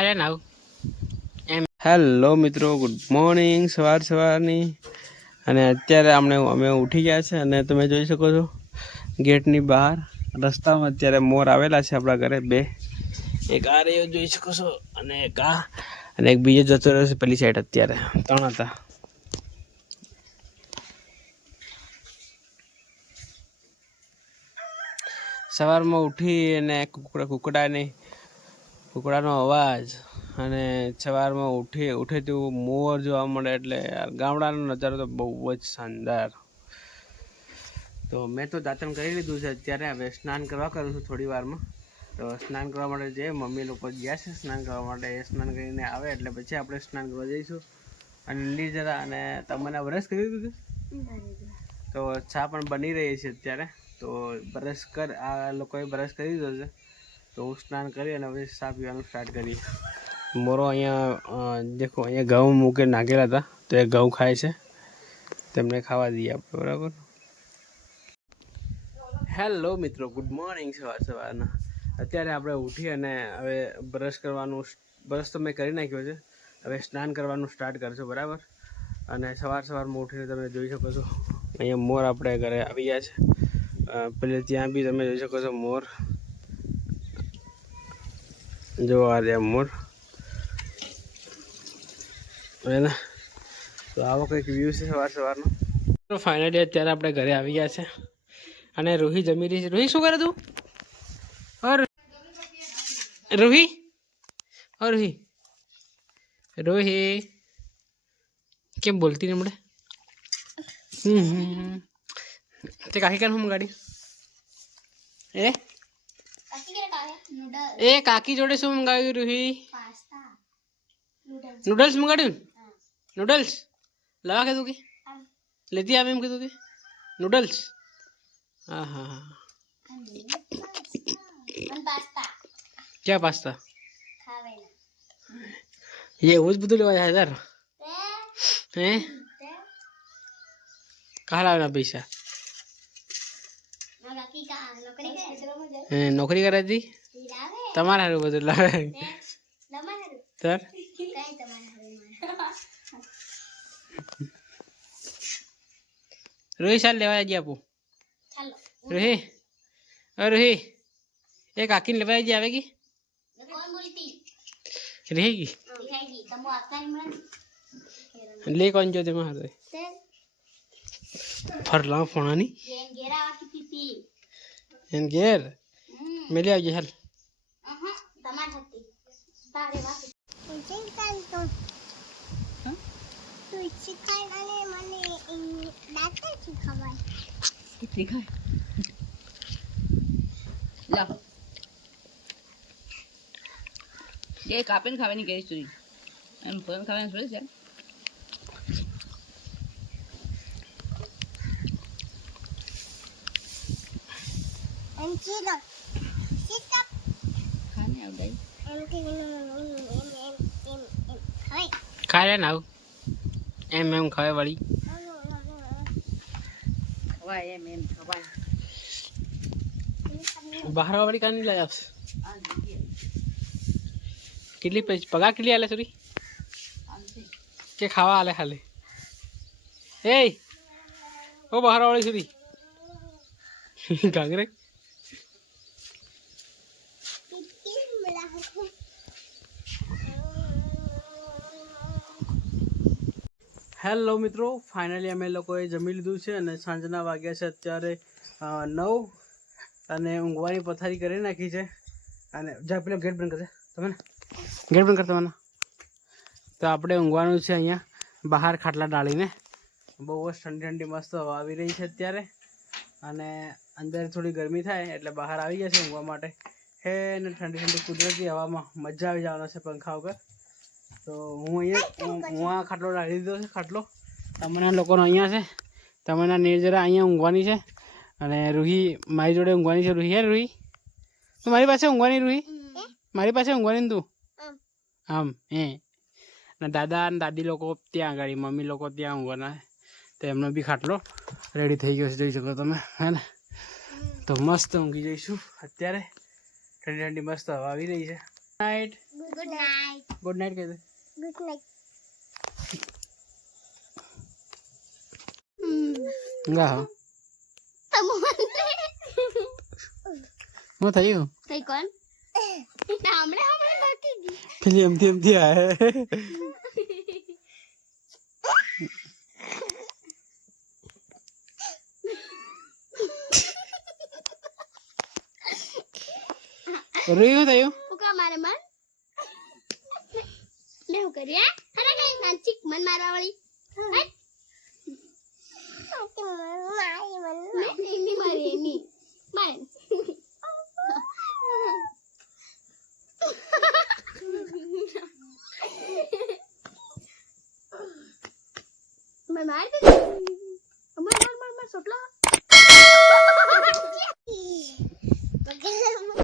ખાય ને આવું એમ. હેલો મિત્રો, ગુડ મોર્નિંગ. સવારની અને અત્યારે અમે ઉઠી ગયા છે અને તમે જોઈ શકો છો ગેટની બહાર રસ્તામાં અત્યારે મોર આવેલા છે આપણા ઘરે બે. એક આ રહ્યો જોઈ શકો છો અને એક આ અને એક બીજો જતો રહ્યો છે પેલી સાઈડ. અત્યારે 3 હતા. સવારમાં ઉઠી અને કુકડાનો અવાજ અને સવારમાં ઉઠે તેવું મોર જોવા મળે એટલે ગામડાનો નજારો તો બહુ જ શાનદાર. તો મેં તો દાંતણ કરી લીધું છે. અત્યારે હવે સ્નાન કરવા કરું છું થોડી વારમાં. તો સ્નાન કરવા માટે જે મમ્મી લોકો ગયા છે સ્નાન કરવા માટે, એ સ્નાન કરીને આવે એટલે પછી આપણે સ્નાન કરવા જઈશું. અને લીલી જરા અને તમને બ્રશ કરી દીધું તો ચા પણ બની રહી છે અત્યારે. તો આ લોકોએ બ્રશ કરી દીધો છે તો હું સ્નાન કરી અને પછી ચા પીવાનું સ્ટાર્ટ કરીએ. મોરો અહીંયા દેખો, અહીંયા ઘઉં મૂકે નાખેલા હતા તો એ ઘઉં ખાય છે, તેમને ખાવા દઈએ આપણે. બરાબર. હેલો મિત્રો, ગુડ મોર્નિંગ. સવારના અત્યારે આપણે ઉઠી અને હવે બ્રશ તો મેં કરી નાખ્યો છે. હવે સ્નાન કરવાનું સ્ટાર્ટ કરશો. બરાબર. અને સવારમાં ઉઠીને તમે જોઈ શકો છો અહીંયા મોર આપણે ઘરે આવી ગયા છે. પેલે ત્યાં બી તમે જોઈ શકો છો મોર. જો આ રહ્યા મોર ને. તો આવો કંઈક વ્યૂ છે સવારનો. તો ફાઇનલી અત્યારે આપણે ઘરે આવી ગયા છે અને રૂહી જમી રહી છે. રૂહી શું કરે તું? રૂહી કેમ બોલતી ને હમણાં? તે કાકી કાન હું મંગાડી? કાકી જોડે શું મંગાવ્યું રૂહી? નૂડલ્સ મંગાડ્યું? નૂડલ્સ લાવા કીધું કે લેતી આવે એમ કીધું કે નૂડલ્સ. હા. ક્યાં પાસ્તા? એવું જ બધું લેવા જાય યાર. કાં લાવેલા પૈસા? નોકરી કરે હતી તમારા હારું બધું લાવે. સર રોહી ચાલ લેવા જઈએ આપું. રોહી એ કાકીને લેવા જઈએ આવે કે रहेगी ले कौन जो ते मार दे फरला फोनानी एन गेर मेले आवजे हल તમાર હતી તારે વાત તું શીખાય અને મને દાંત શીખવાય શીખાય લા ये कापेन खावे नहीं गई सुई हम फोन खावे नहीं सुई हम चीलो सीता खाने आ गई खाए खाए ना एम खावे वाली खवाए एम खवाए बाहर वाली का नहीं लाया आपसे કેટલી પગાર કેટલી આલે સોરી કે ખાવા આલે ખાલી? એ ઓ બહાર વાળી સોરી ગાંગરે. હેલો મિત્રો, ફાઇનલી અમે લોકોએ જમી લીધું છે અને સાંજના વાગ્યા છે અત્યારે 9 અને ઊંઘવાની પથારી કરી નાખી છે. અને જા પેલો ગેટ બંધ કરજે તમે ને ગેટ બંધ કરતા મને. તો આપણે ઊંઘવાનું છે અહીંયા બહાર ખાટલા ડાળીને. બહુ જ ઠંડી મસ્ત હવા આવી રહી છે અત્યારે અને અંદર થોડી ગરમી થાય એટલે બહાર આવી ગયા છે ઊંઘવા માટે. ને ઠંડી કુદરતી હવામાં મજા આવી જવાનો છે પંખા વગર. તો હું આ ખાટલો ડાળી દીધો છે. ખાટલો તમારા લોકોનો અહીંયા છે. તમારા નિર્જરા અહીંયા ઊંઘવાની છે અને રૂહી મારી જોડે ઊંઘવાની છે. રૂહી રૂહી તું મારી પાસે ઊંઘવાની? રૂહી મારી પાસે ઊંઘવાની તું આમ ને દાદા અને દાદી લોકો ત્યાં આગળ, મમ્મી લોકો ત્યાં ઊંઘવાના. તો એમનો બી ખાટલો રેડી થઈ ગયો છે, જોઈ શકો તમે હે ને. તો મસ્ત ઊંઘી જઈશું અત્યારે. ઠંડી મસ્ત હવા આવી રહી છે. Night. Good night good night કહી દે. ગુડ નાઈટ ગા હું થયું કઈ કોણ હમણે બાકી દી પેલી એમથી આહે રહ્યું થયું ઉકા મારે મન લે હું કરી હે કઈ નાચી મન મારવા વાળી એની મારે એની મારે માર દે માર સોટલા